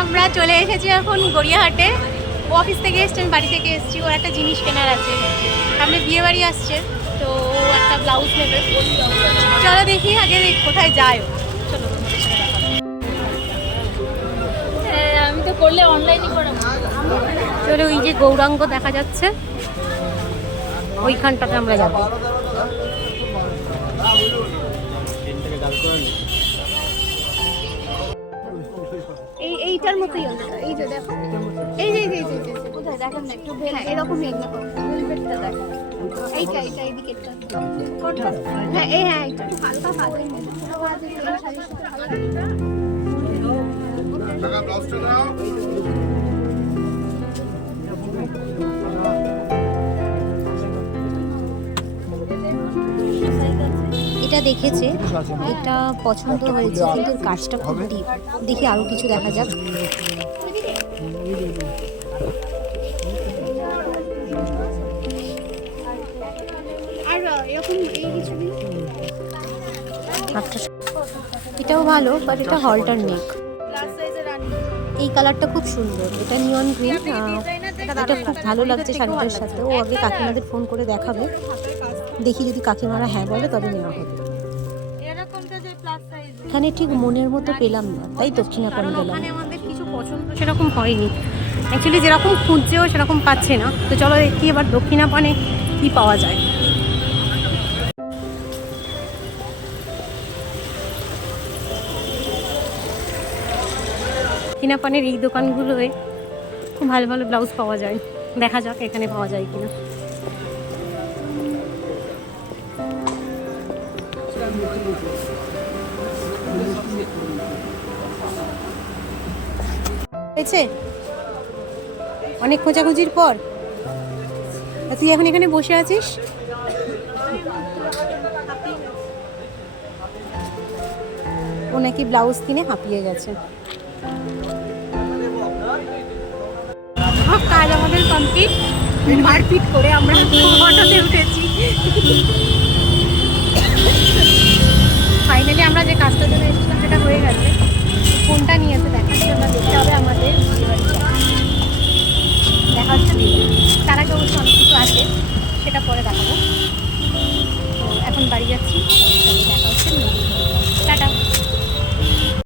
আমরা চলে এসেছি এখন গড়িয়াহাটে। ও অফিস থেকে এসছে, আমি বাড়ি থেকে এসেছি। ওর একটা জিনিস কেনার আছে, সামনে বিয়ে বাড়ি আসছে, তো ও একটা ব্লাউজ নেবে। চলো দেখি আগে কোথায় যায় ও। চলো তোমাদের সাথে দেখা হবে। আমি তো করলে অনলাইনে করাবো। চলো ওই যে গৌরাঙ্গ দেখা যাচ্ছে, ওইখানটাতে আমরা যাবো। এইটার মতোই এই যে দেখো, এই যে কোথায় দেখেন না একটু এরকমই দেখো, ভেলভেটটা দেখো। এইটা এইদিকেরটা কোনটা? হ্যাঁ এইটা হালকা কাজের মধ্যে টাকা ব্লাউজটা দাও। এটা দেখেছে, এটা পছন্দ হয়েছে, কিন্তু কাজটা খুব ডিপ। দেখি আরো কিছু দেখা যাক। এটাও ভালো, বাট এটা হলটার নেক। এই কালারটা খুব সুন্দর, এটা নিয়ন গ্রিন। এটা খুব ভালো লাগছে শাড়িটার সাথে। ও আগে কাকিমাদের ফোন করে দেখাবে, দেখি যদি কাকিমারা হ্যাঁ বলে তবে নেওয়া হবে। এখানে ঠিক মনের মতো পেলাম না, তাই দক্ষিণাপনে গেলাম। আমাদের কিছু পছন্দ সেরকম হয়নি, অ্যাকচুয়ালি যেরকম খুঁজছেও সেরকম পাচ্ছে না। তো চলো দেখি এবার দক্ষিণাপনে কি পাওয়া যায়। দক্ষিণাপনের এই দোকানগুলোয় খুব ভালো ভালো ব্লাউজ পাওয়া যায়। দেখা যাক এখানে পাওয়া যায় কিনা। হয়েছে অনেক খোঁজাখুঁজির পর তুই এখন এখানে বসে আছিস। ও নাকি ব্লাউজ কিনে হাঁপিয়ে গেছে। কাজ আমাদের কমপ্লিট, মারপিট করে আমরা অটোতে উঠেছি। ফাইনালি আমরা যে কাজটার জন্য এসেছিলাম সেটা হয়ে গেছে। ফোনটা নিয়ে এসে দেখাচ্ছি, আমরা দেখতে হবে আমাদের